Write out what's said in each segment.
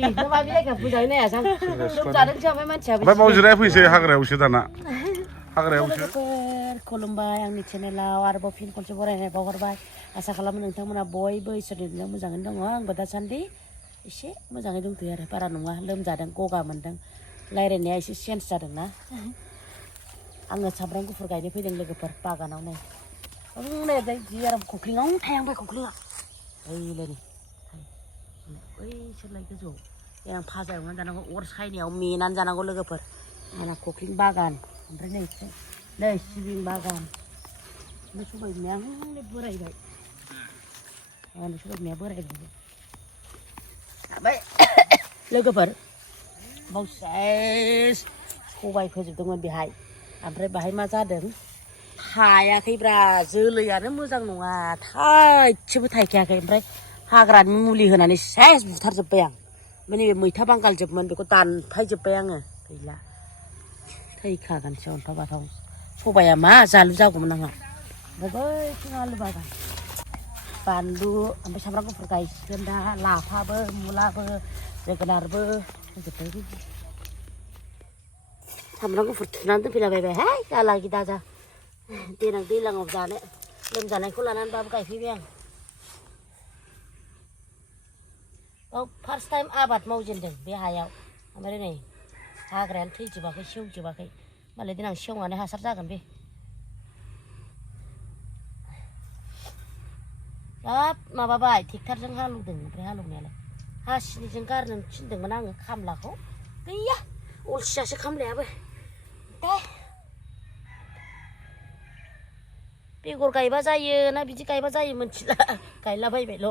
नङा बिलाइखौ बुजाय नाया जां लोमजादोंसो ओमफ्राय मानसिया ओमफ्राय बाव जिराय फैसै हाग्रायावसो दाना हाग्रायावसो खुलुमबाय आंनि चेनेलाव आरोबाव फिन खनसे बरायनाय बावहरबाय आसा खालामो नोंथांमोना बयबो इसोरनि अननायाव मोजाङैनो दङ आंबो दासान्दि एसे मोजाङै दंथ'यो आरो बारा नङा लोमजादों गगा मोनदों रायज्लायनाया एसे चेन्ज जादोंना आङो सामब्राम गुफुर गायनो फैदों लोगोफोर बागानाव नै बुंनाय जि आराम खख्लिङाव थायांबाय खख्लिङा ओइलाय ओइ सोरलाय गोजौआव देनां फाजा एवनानै जानांगौ अर सायनायाव मेनानै जानांगौ लोगोफोर आंना खख्लिं बागान ओमफ्राय नै सिबिं बागान बे सबाय बिमाया हनै बोरायबाय आंनि सबाय बिमाया बोरायबाय ओमफ्राय लोगोफोर बाव सेस सबाय फोजोबदोंमोन बेहाय ओमफ्राय बाहाय मा जादों थायाखैब्रा जोलैयानो मोजां नङा थाइसेबो थाइखायाखै ओमफ्राय हाग्रानि मुलि होनानै सेस बुथारजोब्बाय आं ओमफ्राय नैबे मैथा बांगालजोबमोन बेखौ दानफायजोब्बाय आङो गैला थैखागोनसो अन्थाव बाथाव सबाया मा जालु जागौमोन आंहा ओमफ्राय बैथिं आलु बागान बानलु ओमफ्राय सामब्राम गुफुर गायसिगोन दा लाफाबो मुलाबो जोगोनारबो होजोब्बाय सामब्राम गुफुर थुनानै दोनफैलाबायबायहाय जाला गिदा जा देनां दैज्लाङाव जानो लोमजानायखौ लानानैबाबो गायफैबाय आं औ फार्स्ट टाइम आबाद मावजेनदों बे हायाव ओमफ्राय नै हाग्रायानो थैजोबाखै सेवजोबाखै मालाय देनां सेवनानै हासार जागोन बे हाब माबाबाय ट्रेक्टरजों हालेवदों ओमफ्राय हालेवनायालाय हासिनिजों गारनो थिनदोंमोन आङो खामलाखौ गैया अलसियासो खामलायाबो दे बेगर गायबा जायो ना बिदि गायबा जायो मिथिला गायलाबायबायल'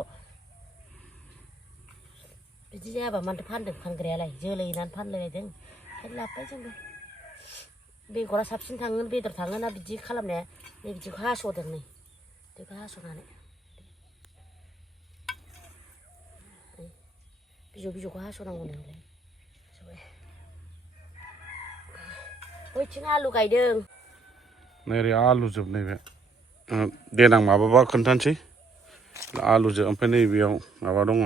बिदि जायाबा मानोथो फानदों फानग्रायालाय जोलै होनानै फानलायलायदों ओंखायनो लाबोबाय जोंबो बेगरा साबसिन थाङो बेदर थाङो ना बिदि खालामनाया नै बिदिखौ हास'दों नै बेखौ हास'नानै बिजौखौ हास'नांगौ नोंलाय बैथिं आलु गायदों नै आलु जोबनाय बे देनां माबाबा खोन्थानोसै आलुजों ओमफ्राय नैबेयाव माबा दङ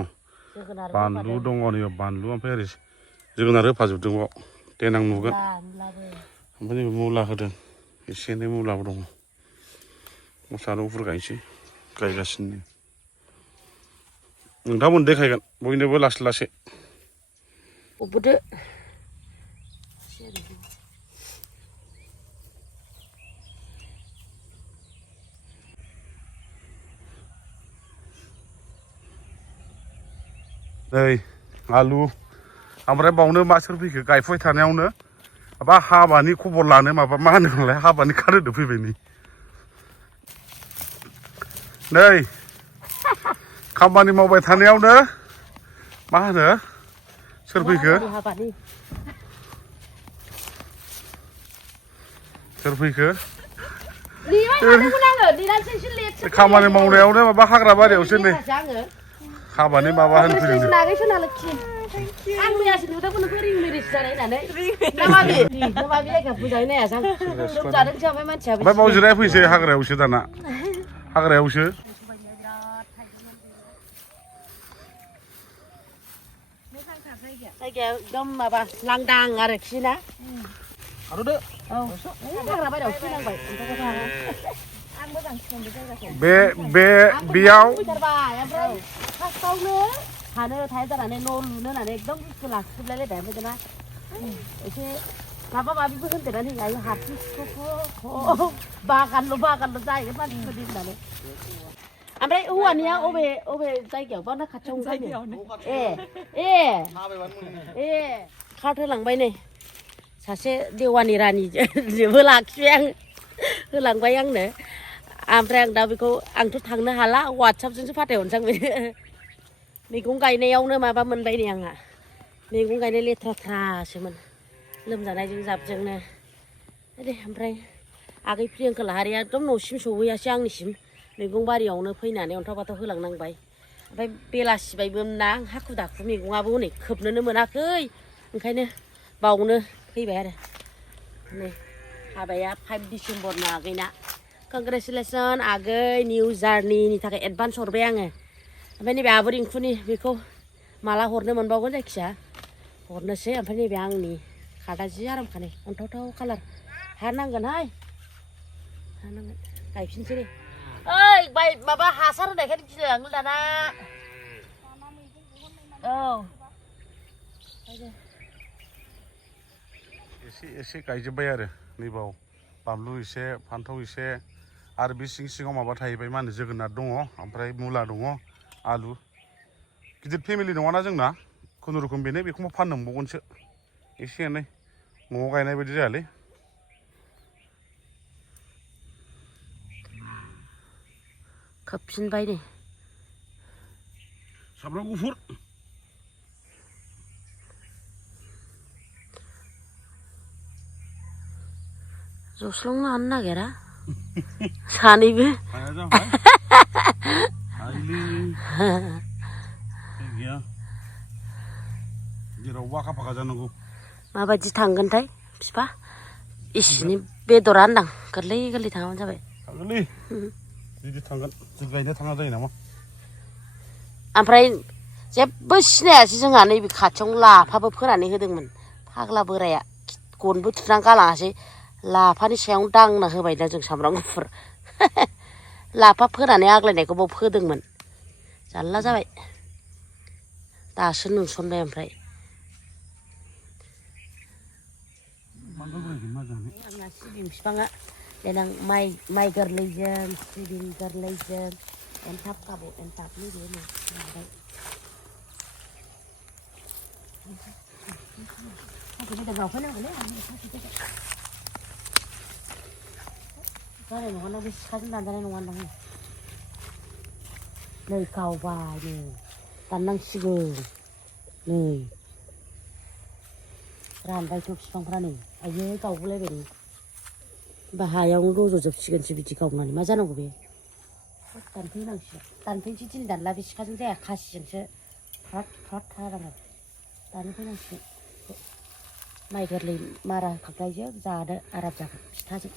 बानलु दङ नैबे बानलु ओमफ्राय ओरै जोगोनार होफाजोबदों बाव देनां नुगोन ओमफ्राय नैबे मुला होदों एसे एनै मुलाबो दङ सामब्राम गुफुर गायनोसै गायगासिनो नोंथांमोन देखायगोन बयनोबो लासै लासै अबोदो नै आलु ओमफ्राय बावनो मा सोर फैखो गायफुबाय थानायावनो माबा हाबानि खबर लानो माबा मा होनोमोनलाय हाबानि कार्ड होनो फैबाय नै खामानि मावबाय थानायावनो मा होनो सोर फैखो सोर फैखो खामानि मावनायावनो माबा हाग्रा बारियावसो नै हाबानि माबा होनो फैदों आं मैयासो नुदोंमोन नोंखौ रिंमेरिस जानाय होननानै नङा बिलाइखौ बुजाय नाया जां लोमजादोंसो ओमफ्राय मानसिया ओमफ्राय बाव जिराय फैसै हाग्रायावसो दाना हाग्रायावसो जायगाया एकदम माबा लांदां आरोखि ना आरो औ हाग्रा बारियाव फैनांबाय बेयाव फार्स्टआवनो थानो थाया जानानै न' लुनो होननानै एकदम बुस्थु लाखिजोबलायलायबाय ओमफ्य दाना एसे माबा माबिबो होनदेरनानै होयो हारसिं बागानल' जायो मानसिफोरनि होननानै ओमफ्राय हौवानिया अबे जायगायाव बा ना खाथियावनो ए कार्ड होलांबाय नै सासे देवानि रानिजोंबो लाखिबाय आं होलांबाय आंनो ओमफ्राय आं दा बेखौ आंथ' थांनो हाला वाट्सएपजोंसो फाथायहरनोसै आं मैगं गायनायावनो माबा मोनबाय नै आंहा मैगं गायनाय लेथ्राथ्रासोमोन लोमजानायजों जाबजोंनो दे ओमफ्राय आगै प्रियंका लाहारिया एकदम न'सिम सहैयासै आंनिसिम मैगं बारियावनो फैनानै अन्थाव बाथाव होलांनांबाय ओमफ्राय बेलासिबायमोन ना हाखु दाखु मैगङाबो हनै खोबनोनो मोनाखै ओंखायनो बावनो फैबाय आरो नै हाबाया 5 डिसेम्बरना आगैना कंग्रेचुलेसन आगै निउ जार्निनि थाखाय एडभान्स हरबाय आङो ओमफ्राय नैबे आब' रिंकुनि बेखौ माला हरनो मोनबावगोन जायखिया हरनोसै ओमफ्राय नैबे आंनि खादा जि आरामखा नै अन्थावथाव कालार हा नांगोनहाय हा नांगोन गायफिनसै दे ओइ बाय माबा हासार होनायखायनो गिलायलाङो दाना औ एसे गायजोब्बाय आरो नैबाव बानलु एसे फान्थाव एसे आरो बे सिङाव माबा थाहैबाय मा होनो जोगोनार दङ ओमफ्राय मुला दङ आलु गिदिर फेमिलि नङाना जोंना खुनुरुखुम बेनो बेखौबो फाननो मोनबावगोनसो एसे एनै न'आव गायनाय बायदि जायालै खोबफिनबाय नै सामब्राम गुफुर जस्लंनो हानो नागिरा सानैबो हाया जाबाय हायोलै गैया जेरावबो आखा फाखा जानांगौ माबायदि थांगोनथाय बिफा इसिनि बेदरा होनदां गोरलै गोरलै थाङाबानो जाबाय थांगोनलै बिदि थांगोन जों गायनो थाङा जायो नामा ओमफ्राय जेबो सिनायासै जोंहा नैबे खाथियावनो लाफाबो फोनानै होदोंमोन फाग्ला बोराया गनबो थुनानै गालाङासै लाफानि सायावनो दांना होबाय दा जों सामब्राम गुफुर लाफा फोनानै आग्लायनायखौ बाव फोदोंमोन जारला जाबाय दासो नुसनबाय ओमफ्राय आंना सिबिं बिफाङा देनां माइ गोरलैजों सिबिं गोरलैजों एनथाब खाबाय एनथाबनि बे नै जानाय नङा बे सिखाजों दानजानाय नङा दां नै गावबाय नै दाननांसिगोन नै रानबायथ' बिफांफ्रा नै आयै गावगुलायबाय नै होमबा हायावनो रज'जोबसिगोनसो बिदि गावनानै मा जानांगौ बे दानफैनांसिगोन दानफैनोसै दिन दानला बे सिखाजों जाया खासिजोंसो फ्राद फ्राद हानांगोन दानफैनांसिगोन माइ गोरलै मारा होखांनायजों जानो आराम जागोन फिथाजों